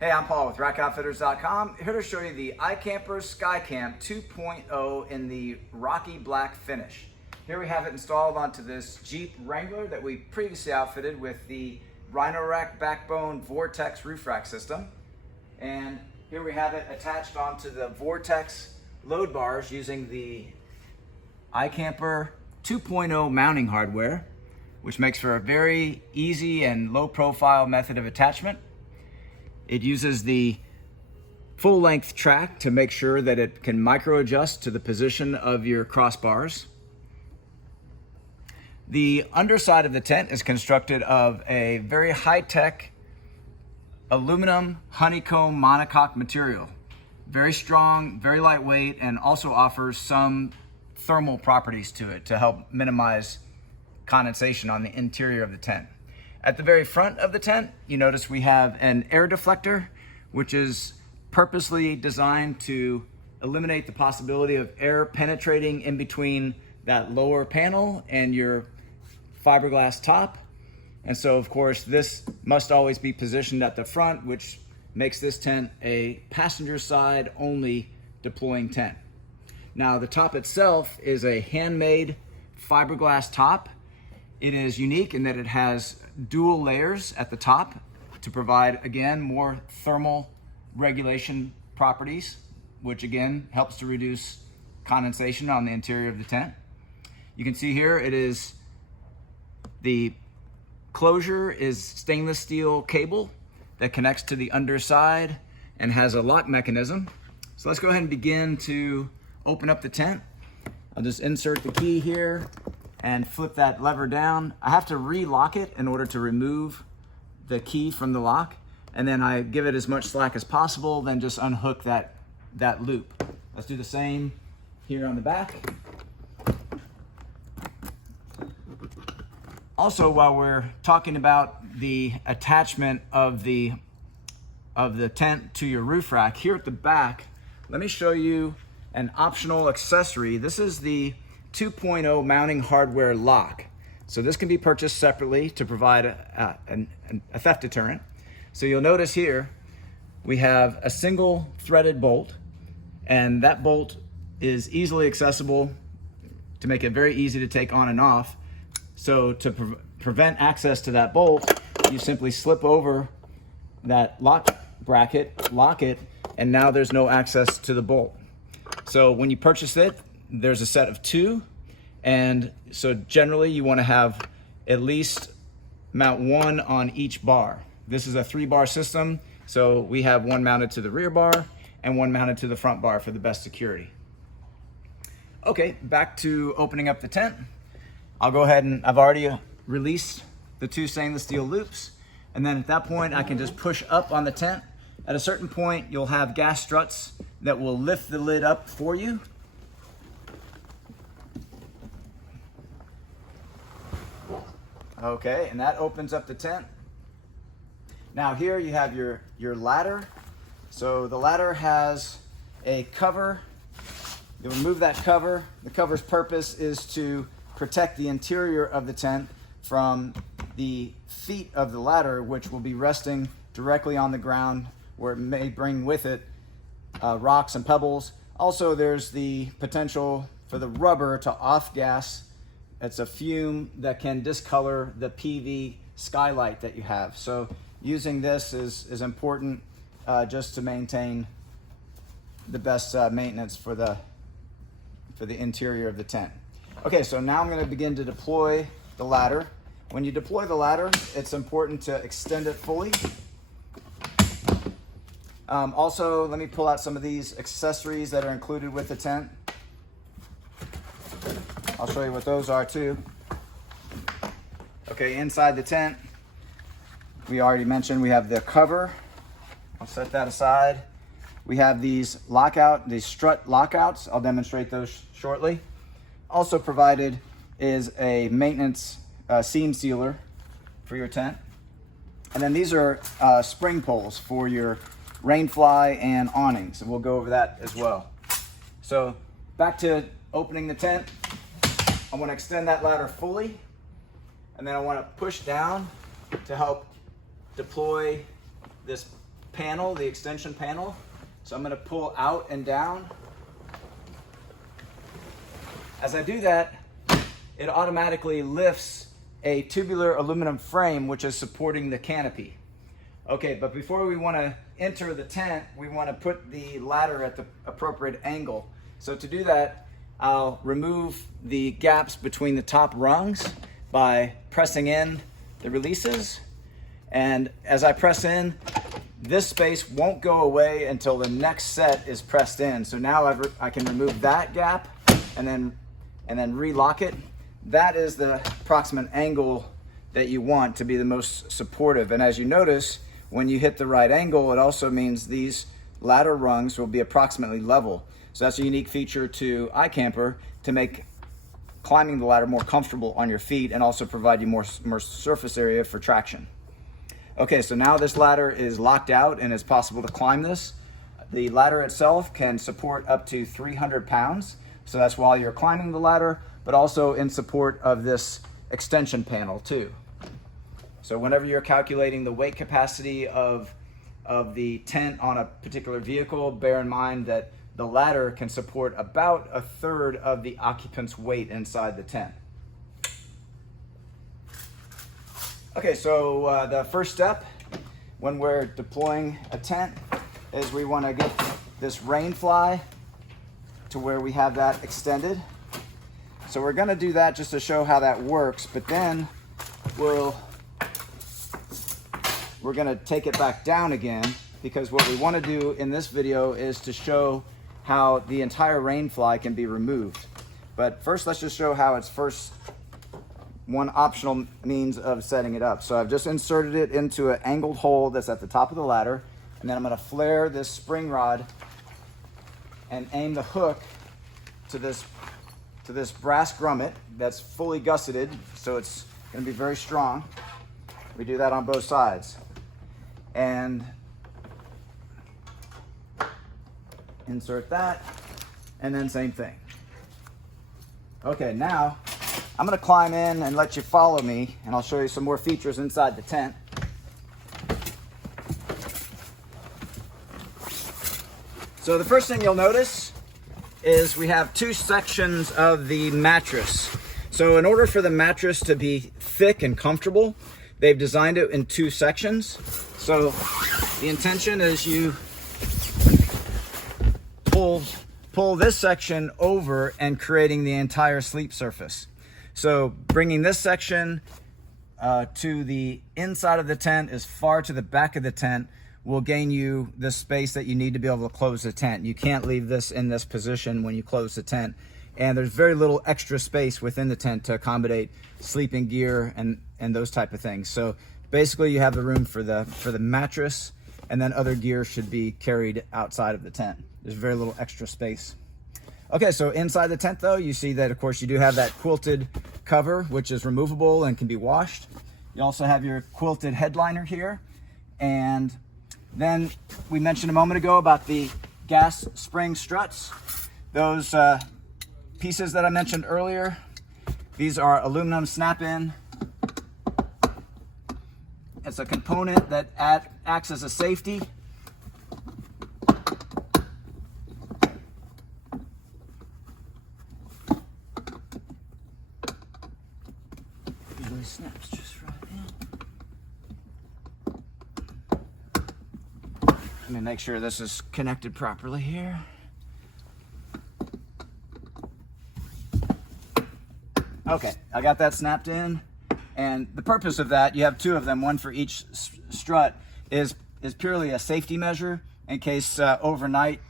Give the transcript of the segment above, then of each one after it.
Hey, I'm Paul with rackoutfitters.com, here to show you the iKamper SkyCamp 2.0 in the rocky black finish. Here we have it installed onto this Jeep Wrangler that we previously outfitted with the Rhino-Rack backbone Vortex roof rack system. And here we have it attached onto the Vortex load bars using the iKamper 2.0 mounting hardware, which makes for a very easy and low profile method of attachment. It uses the full length track to make sure that it can micro adjust to the position of your crossbars. The underside of the tent is constructed of a very high-tech aluminum honeycomb monocoque material. Very strong, very lightweight, and also offers some thermal properties to it to help minimize condensation on the interior of the tent. At the very front of the tent, you notice we have an air deflector, which is purposely designed to eliminate the possibility of air penetrating in between that lower panel and your fiberglass top. And so, of course, this must always be positioned at the front, which makes this tent a passenger side only deploying tent. Now, the top itself is a handmade fiberglass top. It is unique in that it has dual layers at the top to provide, again, more thermal regulation properties, which again helps to reduce condensation on the interior of the tent. You can see here the closure is stainless steel cable that connects to the underside and has a lock mechanism. So let's go ahead and begin to open up the tent. I'll just insert the key here and flip that lever down. I have to re-lock it in order to remove the key from the lock. And then I give it as much slack as possible, then just unhook that loop. Let's do the same here on the back. Also, while we're talking about the attachment of the tent to your roof rack, here at the back, let me show you an optional accessory. This is the 2.0 mounting hardware lock. So this can be purchased separately to provide a theft deterrent. So you'll notice here we have a single threaded bolt, and that bolt is easily accessible to make it very easy to take on and off. So to prevent access to that bolt, you simply slip over that lock bracket, lock it, and now there's no access to the bolt. So when you purchase it, there's a set of two, and so generally you want to have at least mount one on each bar. This is a 3-bar system, so we have one mounted to the rear bar and one mounted to the front bar for the best security. Okay, back to opening up the tent. I'll go ahead and I've already released the 2 stainless steel loops, and then at that point I can just push up on the tent. At a certain point you'll have gas struts that will lift the lid up for you. Okay, and that opens up the tent. Now here you have your ladder. So the ladder has a cover. You remove that cover. The cover's purpose is to protect the interior of the tent from the feet of the ladder, which will be resting directly on the ground where it may bring with it rocks and pebbles. Also, there's the potential for the rubber to off-gas. It's a fume that can discolor the PV skylight that you have. So using this is important just to maintain the best maintenance for the interior of the tent. Okay, so now I'm going to begin to deploy the ladder. When you deploy the ladder, it's important to extend it fully. Also, let me pull out some of these accessories that are included with the tent. I'll show you what those are too. Okay, inside the tent, we already mentioned we have the cover. I'll set that aside. We have these strut lockouts. I'll demonstrate those shortly. Also provided is a maintenance seam sealer for your tent. And then these are spring poles for your RainFly and awnings, and we'll go over that as well. So back to opening the tent. I want to extend that ladder fully, and then I want to push down to help deploy this panel, the extension panel. So I'm going to pull out and down. As I do that, it automatically lifts a tubular aluminum frame which is supporting the canopy. Okay, but before we want to enter the tent, we want to put the ladder at the appropriate angle. So to do that, I'll remove the gaps between the top rungs by pressing in the releases. And as I press in, this space won't go away until the next set is pressed in. So now I can remove that gap and then relock it. That is the approximate angle that you want to be the most supportive. And as you notice, when you hit the right angle, it also means these ladder rungs will be approximately level. So that's a unique feature to iKamper to make climbing the ladder more comfortable on your feet and also provide you more surface area for traction. Okay, so now this ladder is locked out and it's possible to climb this. The ladder itself can support up to 300 pounds. So that's while you're climbing the ladder, but also in support of this extension panel too. So whenever you're calculating the weight capacity of the tent on a particular vehicle, bear in mind that the ladder can support about 1/3 of the occupant's weight inside the tent. Okay, so the first step when we're deploying a tent is we want to get this RainFly to where we have that extended. So we're going to do that just to show how that works, but then we're going to take it back down again, because what we want to do in this video is to show how the entire RainFly can be removed. But first, let's just show how it's one optional means of setting it up. So I've just inserted it into an angled hole that's at the top of the ladder, and then I'm going to flare this spring rod and aim the hook to this brass grommet that's fully gusseted, so it's going to be very strong. We do that on both sides. And insert that, and then same thing. Okay, now I'm going to climb in and let you follow me, and I'll show you some more features inside the tent. So the first thing you'll notice is we have two sections of the mattress. So in order for the mattress to be thick and comfortable, they've designed it in two sections. So the intention is you pull this section over and creating the entire sleep surface. So bringing this section to the inside of the tent as far to the back of the tent will gain you the space that you need to be able to close the tent. You can't leave this in this position when you close the tent. And there's very little extra space within the tent to accommodate sleeping gear and those type of things. So basically you have the room for the mattress, and then other gear should be carried outside of the tent. There's very little extra space. Okay, so inside the tent though, you see that of course you do have that quilted cover, which is removable and can be washed. You also have your quilted headliner here. And then we mentioned a moment ago about the gas spring struts. Those pieces that I mentioned earlier, these are aluminum snap-in. It's a component that acts as a safety. Usually snaps just right in. Let me make sure this is connected properly here. Okay, I got that snapped in. And the purpose of that, you have two of them, one for each strut, is purely a safety measure in case overnight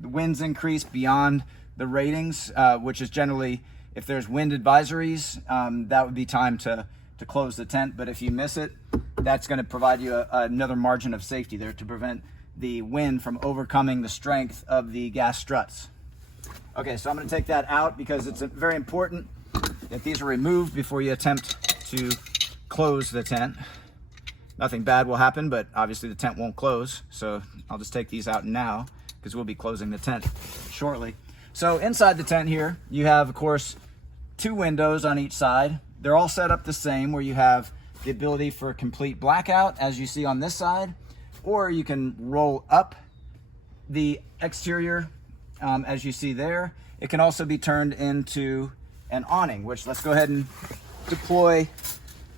the winds increase beyond the ratings, which is generally, if there's wind advisories, that would be time to close the tent. But if you miss it, that's going to provide you another margin of safety there to prevent the wind from overcoming the strength of the gas struts. Okay, so I'm going to take that out because it's very important that these are removed before you attempt to close the tent. Nothing bad will happen, but obviously the tent won't close. So I'll just take these out now because we'll be closing the tent shortly. So inside the tent here, you have, of course, two windows on each side. They're all set up the same, where you have the ability for complete blackout, as you see on this side, or you can roll up the exterior as you see there. It can also be turned into an awning, which let's go ahead and deploy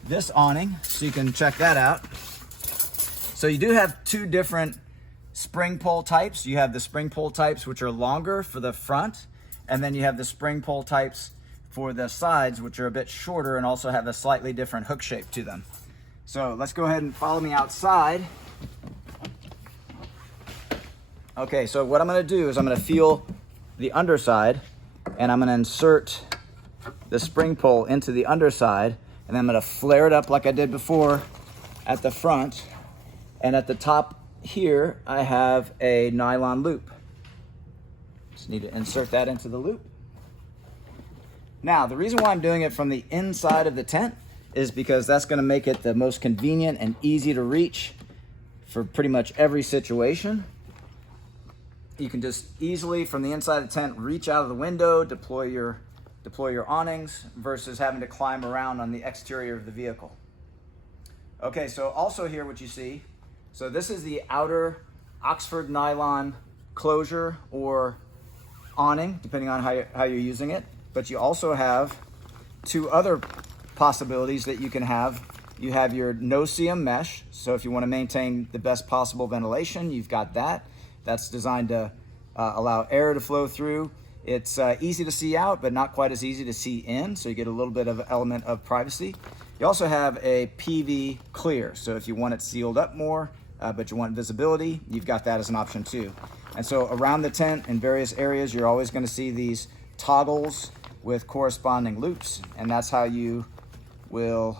this awning so you can check that out. So you do have two different spring pole types. You have the spring pole types which are longer for the front, and then you have the spring pole types for the sides, which are a bit shorter and also have a slightly different hook shape to them. So let's go ahead and follow me outside. Okay, so what I'm gonna do is I'm gonna feel the underside, and I'm gonna insert the spring pole into the underside, and then I'm gonna flare it up like I did before at the front. And at the top here, I have a nylon loop. Just need to insert that into the loop. Now, the reason why I'm doing it from the inside of the tent is because that's gonna make it the most convenient and easy to reach for pretty much every situation. You can just easily, from the inside of the tent, reach out of the window, deploy your awnings, versus having to climb around on the exterior of the vehicle. Okay, so also here what you see, so this is the outer Oxford nylon closure or awning, depending on how you're using it. But you also have two other possibilities that you can have. You have your no-seam mesh, so if you want to maintain the best possible ventilation, you've got that. That's designed to allow air to flow through. It's easy to see out, but not quite as easy to see in, so you get a little bit of an element of privacy. You also have a PV clear, so if you want it sealed up more, but you want visibility, you've got that as an option too. And so around the tent in various areas, you're always going to see these toggles with corresponding loops, and that's how you will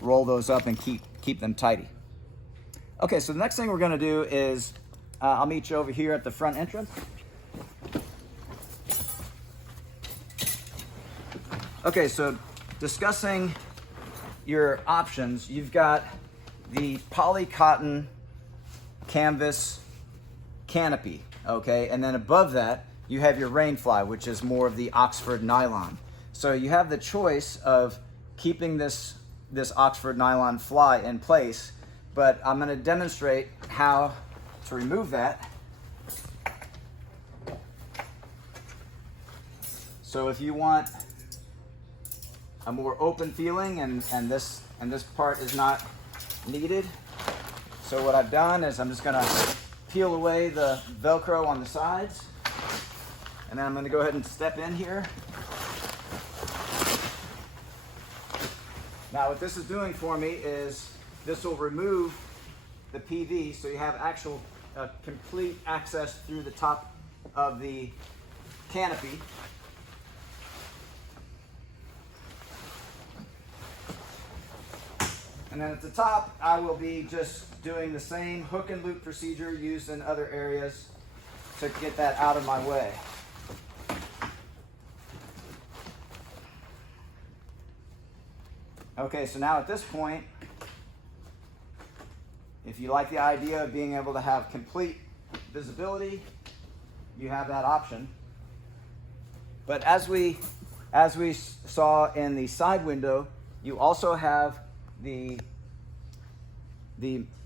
roll those up and keep them tidy. Okay, so the next thing we're going to do is I'll meet you over here at the front entrance. Okay, so discussing your options, you've got the poly cotton canvas canopy, okay, and then above that you have your RainFly, which is more of the Oxford nylon. So you have the choice of keeping this Oxford nylon fly in place, but I'm going to demonstrate how to remove that. So if you want a more open feeling and this part is not needed, so what I've done is I'm just going to peel away the Velcro on the sides, and then I'm going to go ahead and step in here. Now what this is doing for me is this will remove the PV, so you have actual complete access through the top of the canopy. And then at the top, I will be just doing the same hook and loop procedure used in other areas to get that out of my way. Okay, so now at this point, if you like the idea of being able to have complete visibility, you have that option. But as we saw in the side window, you also have the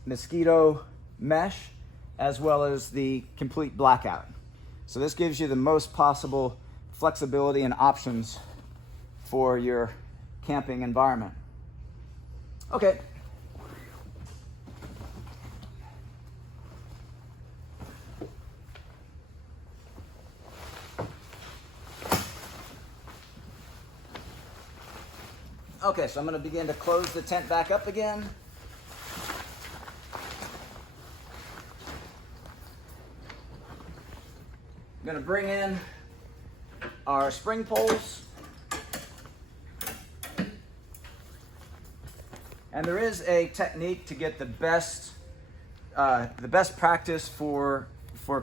mosquito mesh as well as the complete blackout. So this gives you the most possible flexibility and options for your camping environment. Okay. Okay, so I'm going to begin to close the tent back up again. I'm going to bring in our spring poles. And there is a technique to get the best practice for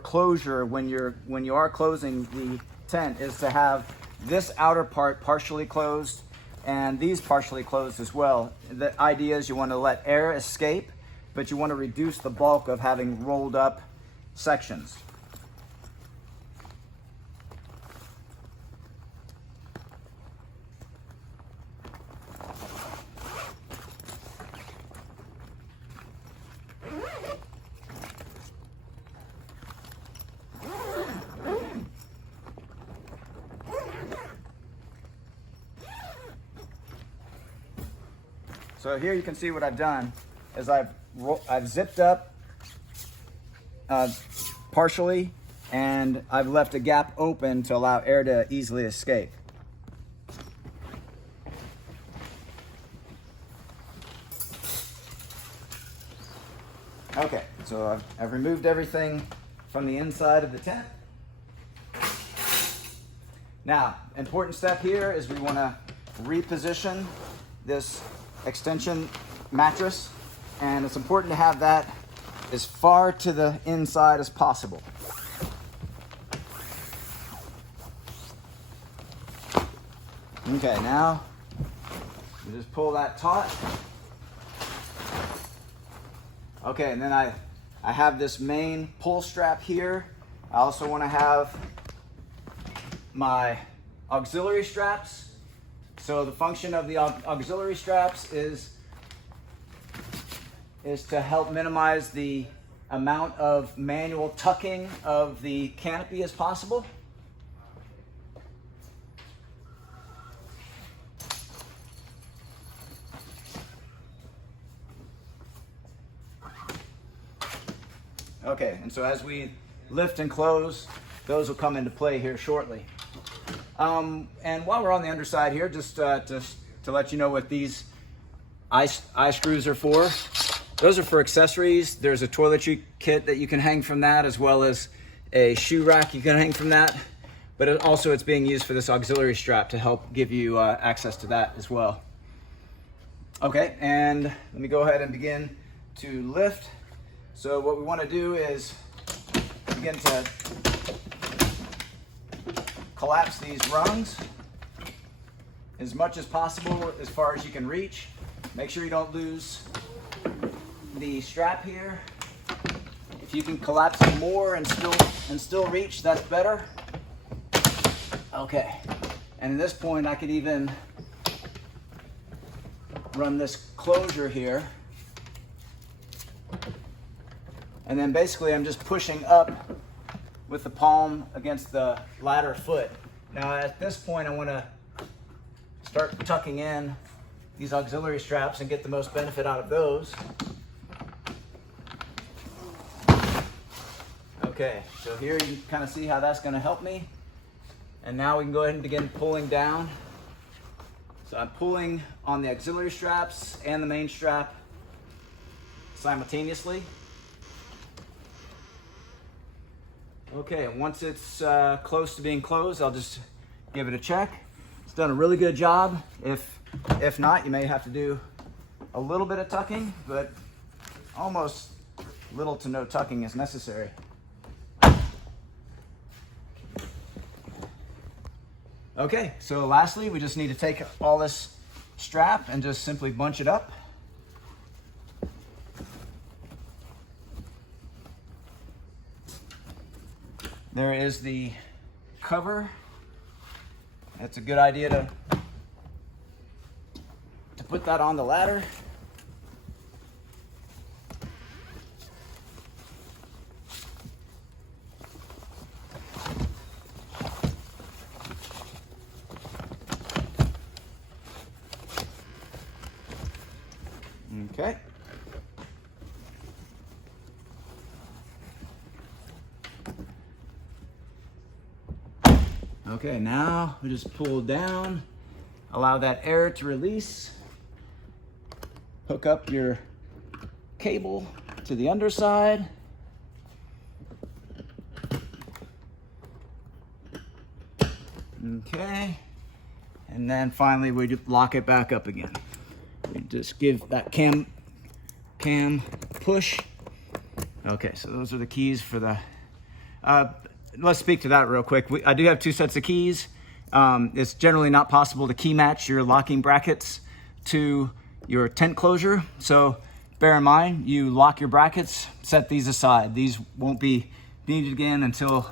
closure when you are closing the tent is to have this outer part partially closed and these partially closed as well. The idea is you want to let air escape, but you want to reduce the bulk of having rolled up sections. So here you can see what I've done is I've zipped up partially, and I've left a gap open to allow air to easily escape. Okay, so I've removed everything from the inside of the tent. Now, important step here is we want to reposition this extension mattress, and it's important to have that as far to the inside as possible. Okay, now we just pull that taut. Okay, and then I have this main pull strap here. I also want to have my auxiliary straps. So the function of the auxiliary straps is to help minimize the amount of manual tucking of the canopy as possible. Okay, and so as we lift and close, those will come into play here shortly. And while we're on the underside here, just to let you know what these eye screws are for. Those are for accessories. There's a toiletry kit that you can hang from that, as well as a shoe rack you can hang from that. But it's being used for this auxiliary strap to help give you access to that as well. Okay, and let me go ahead and begin to lift. So what we want to do is begin to collapse these rungs as much as possible, as far as you can reach. Make sure you don't lose the strap here. If you can collapse it more and still reach, that's better. Okay, and at this point I could even run this closure here, and then basically I'm just pushing up with the palm against the ladder foot. Now at this point I want to start tucking in these auxiliary straps and get the most benefit out of those. Okay, so here you can kind of see how that's going to help me. And now we can go ahead and begin pulling down. So I'm pulling on the auxiliary straps and the main strap simultaneously. Okay, and once it's close to being closed, I'll just give it a check. It's done a really good job. If not, you may have to do a little bit of tucking, but almost little to no tucking is necessary. Okay, so lastly, we just need to take all this strap and just simply bunch it up. There is the cover. It's a good idea to put that on the ladder. Okay. Okay, now we just pull down, allow that air to release, hook up your cable to the underside. Okay, and then finally we just lock it back up again. We just give that cam push. Okay, so those are the keys for the, let's speak to that real quick. I do have two sets of keys. It's generally not possible to key match your locking brackets to your tent closure. So bear in mind, you lock your brackets, set these aside. These won't be needed again until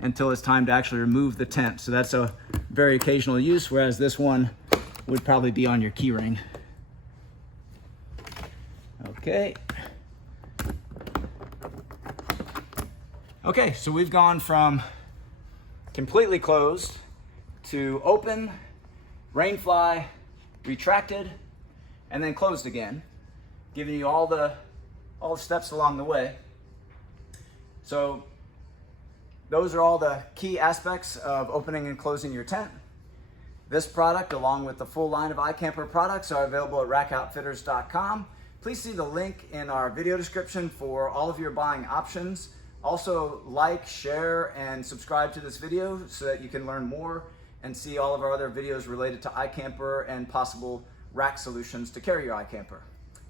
it's time to actually remove the tent. So that's a very occasional use, whereas this one would probably be on your key ring. Okay. Okay, so we've gone from completely closed to open, RainFly, retracted, and then closed again, giving you all the steps along the way. So those are all the key aspects of opening and closing your tent. This product, along with the full line of iKamper products, are available at rackoutfitters.com. Please see the link in our video description for all of your buying options. Also, like, share, and subscribe to this video so that you can learn more and see all of our other videos related to iKamper and possible rack solutions to carry your iKamper.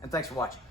And thanks for watching.